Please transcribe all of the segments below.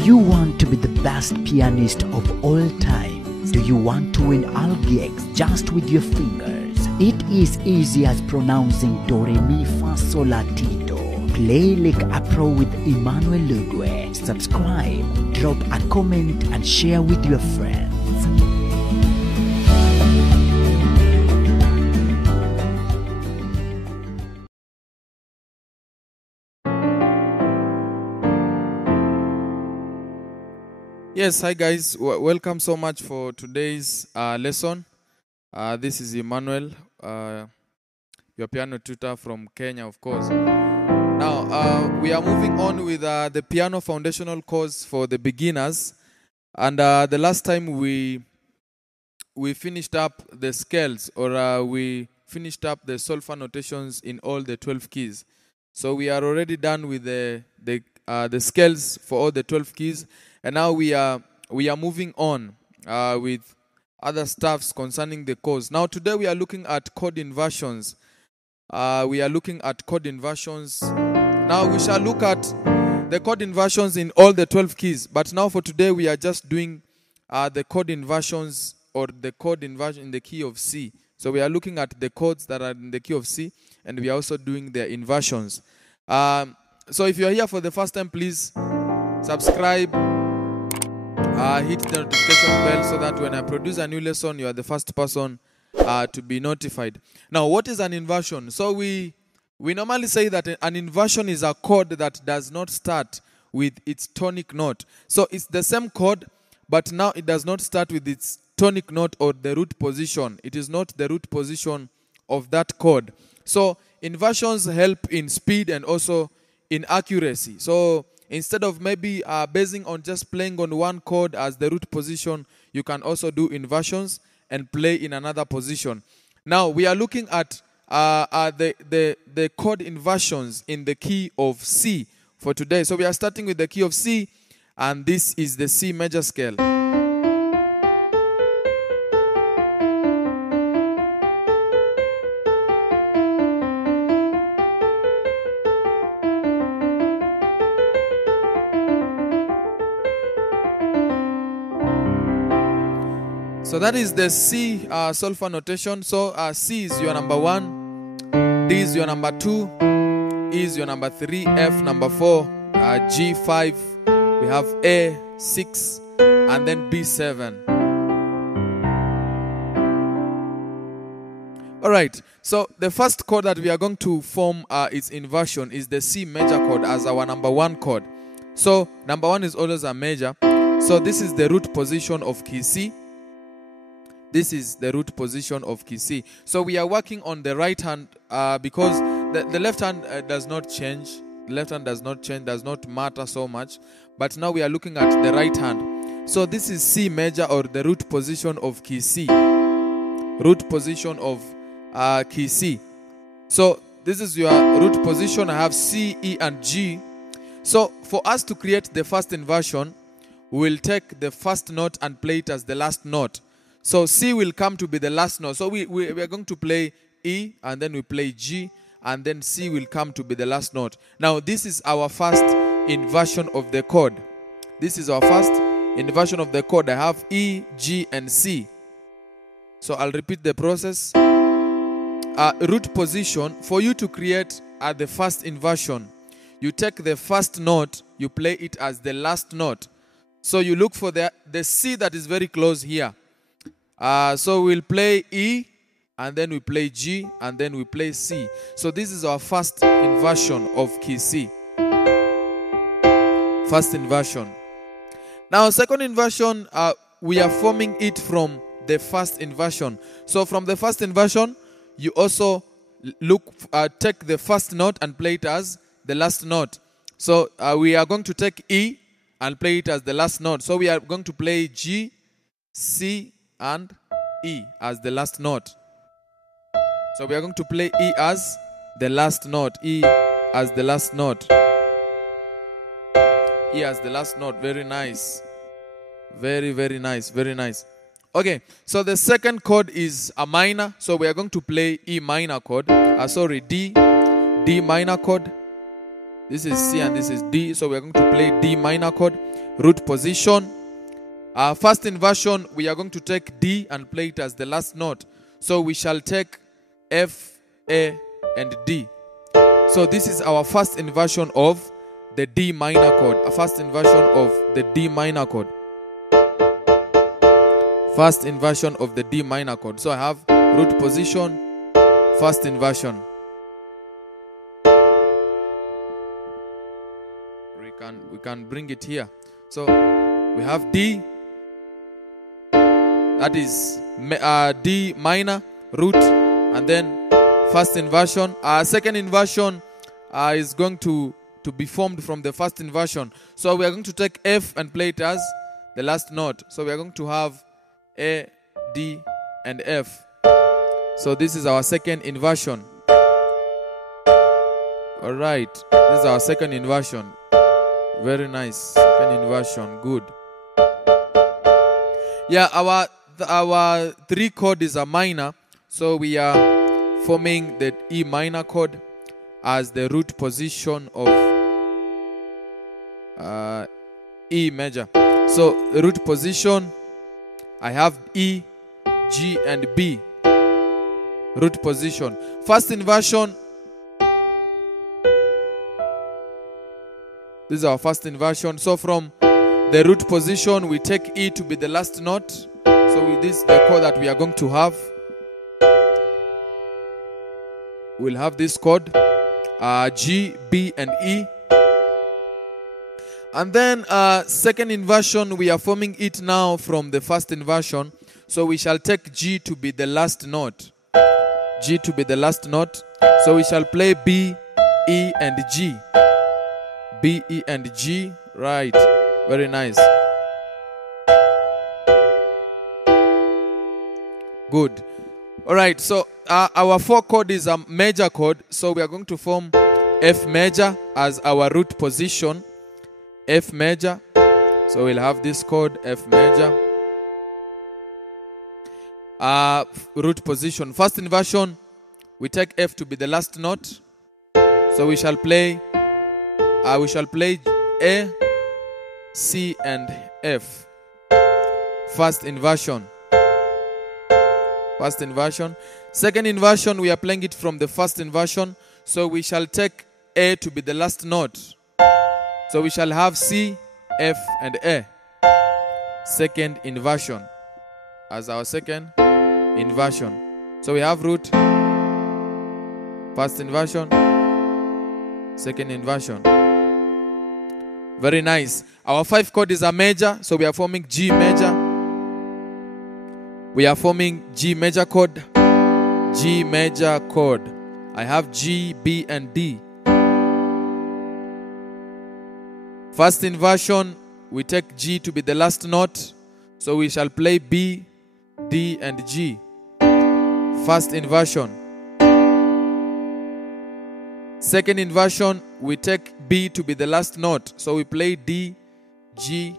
you want to be the best pianist of all time? Do you want to win all gigs just with your fingers? It is easy as pronouncing do, re, mi, fa, sol, la, ti, do. Play like a pro with Emmanuel Lugwe. Subscribe, drop a comment and share with your friends. Yes, hi guys. Welcome so much for today's lesson. This is Emmanuel, your piano tutor from Kenya, of course. Now, we are moving on with the piano foundational course for the beginners. And the last time we finished up the scales, or we finished up the solfa notations in all the 12 keys. So we are already done with the scales for all the 12 keys. And now we are moving on with other stuffs concerning the chords. Now today we are looking at chord inversions. Now we shall look at the chord inversions in all the 12 keys. But now for today we are just doing the chord inversions, or the chord inversion in the key of C. So we are looking at the chords that are in the key of C, and we are also doing their inversions. So if you are here for the first time, please subscribe. Hit the notification bell so that when I produce a new lesson, you are the first person to be notified. Now, what is an inversion? So we normally say that an inversion is a chord that does not start with its tonic note. So it's the same chord, but now it does not start with its tonic note or the root position. It is not the root position of that chord. So inversions help in speed and also in accuracy. So instead of maybe basing on just playing on one chord as the root position, you can also do inversions and play in another position. Now we are looking at the chord inversions in the key of C for today. So we are starting with the key of C, and this is the C major scale. So that is the C solfa notation. So C is your number 1, D is your number 2, E is your number 3, F number 4, G 5, we have A 6, and then B 7. Alright, so the first chord that we are going to form its inversion is the C major chord as our number 1 chord. So number 1 is always a major. So this is the root position of key C. This is the root position of key C. So we are working on the right hand because the left hand does not change. The left hand does not change, does not matter so much. But now we are looking at the right hand. So this is C major, or the root position of key C. Root position of key C. So this is your root position. I have C, E, and G. So for us to create the first inversion, we will take the first note and play it as the last note. So C will come to be the last note. So we are going to play E, and then we play G, and then C will come to be the last note. Now this is our first inversion of the chord. This is our first inversion of the chord. I have E, G, and C. So I'll repeat the process. Root position, for you to create the first inversion, you take the first note, you play it as the last note. So you look for the C that is very close here. So we'll play E, and then we play G, and then we play C. So this is our first inversion of key C. First inversion. Now second inversion, we are forming it from the first inversion. So from the first inversion, you also take the first note and play it as the last note. So we are going to take E and play it as the last note. So we are going to play G, C, and E as the last note. So we are going to play E as the last note. E as the last note. E as the last note. Very nice. Very, very nice. Very nice. Okay, so the second chord is a minor. So we are going to play E minor chord. D minor chord. This is C and this is D. So we are going to play D minor chord. root position. First inversion, we are going to take D and play it as the last note. So we shall take F, A, and D. So this is our first inversion of the D minor chord. A first inversion of the D minor chord. First inversion of the D minor chord. So I have root position, first inversion. We can bring it here. So we have D. That is D minor, root, and then first inversion. Second inversion is going to be formed from the first inversion. So we are going to take F and play it as the last note. So we are going to have A, D, and F. So this is our second inversion. All right, this is our second inversion. Very nice, second inversion, good. Yeah, our 3 chord is a minor, so we are forming the E minor chord as the root position of E major. So the root position, I have E, G, and B. Root position. First inversion. This is our first inversion. So from the root position, we take E to be the last note. So with this, the chord that we are going to have, we'll have this chord, G, B, and E. And then second inversion, we are forming it now from the first inversion. So we shall take G to be the last note. G to be the last note. So we shall play B, E, and G. B, E, and G. Right. Very nice. Good. All right. So our 4 chord is a major chord. So we are going to form F major as our root position. F major. So we'll have this chord, F major. Root position. First inversion, we take F to be the last note. So we shall play A, C, and F. First inversion. First inversion. Second inversion, we are playing it from the first inversion. So we shall take A to be the last note. So we shall have C, F, and A. Second inversion as our second inversion. So we have root, first inversion, second inversion. Very nice. Our 5 chord is a major, so we are forming G major. We are forming G major chord. G major chord. I have G, B, and D. First inversion, we take G to be the last note. So we shall play B, D, and G. First inversion. Second inversion, we take B to be the last note. So we play D, G,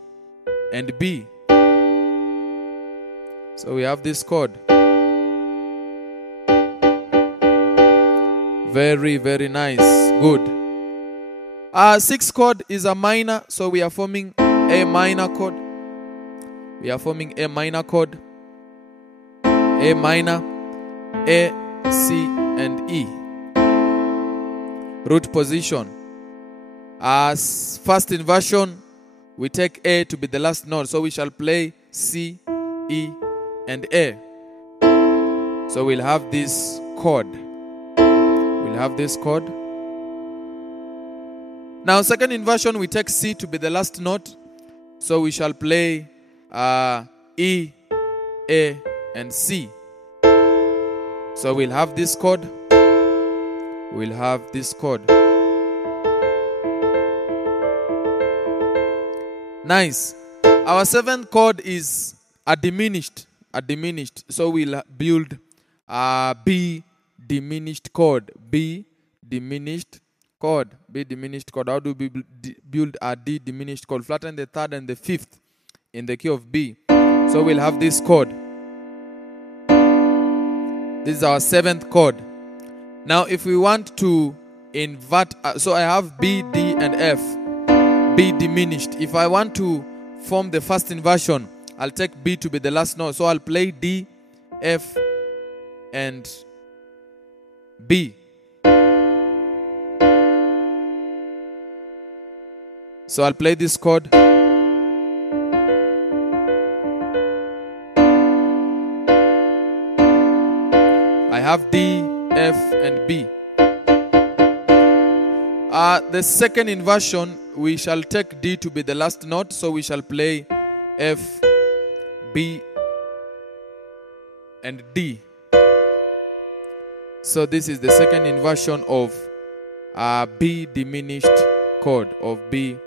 and B. So we have this chord. Very, very nice. Good. 6th chord is a minor. So we are forming A minor chord. We are forming A minor chord. A minor, A, C, and E. Root position. As first inversion, we take A to be the last note. So we shall play C, E, and A. So we'll have this chord. We'll have this chord. Now, second inversion, we take C to be the last note. So we shall play E, A, and C. So we'll have this chord. We'll have this chord. Nice. Our 7th chord is a diminished. So we'll build a B diminished chord. B diminished chord. B diminished chord. How do we build a D diminished chord? Flatten the 3rd and the 5th in the key of B. So we'll have this chord. This is our 7th chord. Now if we want to invert, so I have B, D, and F. B diminished. If I want to form the first inversion, I'll take B to be the last note. So I'll play D, F, and B. So I'll play this chord. I have D, F, and B. The second inversion, we shall take D to be the last note. So we shall play F, B, and D. So this is the second inversion of B diminished chord, of B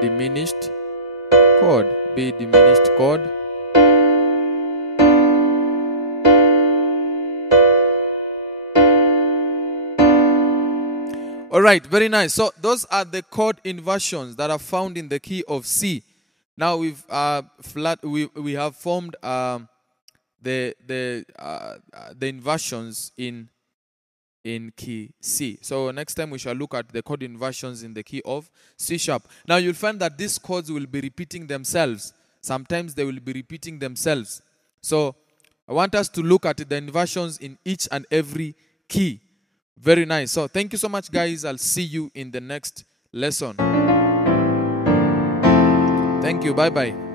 diminished chord, B diminished chord. All right, very nice. So those are the chord inversions that are found in the key of C. Now we've we have formed the inversions in key C. So next time we shall look at the chord inversions in the key of C sharp. Now you'll find that these chords will be repeating themselves. Sometimes they will be repeating themselves. So I want us to look at the inversions in each and every key. Very nice. So thank you so much, guys. I'll see you in the next lesson. Thank you. Bye-bye.